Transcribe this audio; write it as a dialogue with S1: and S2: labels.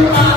S1: you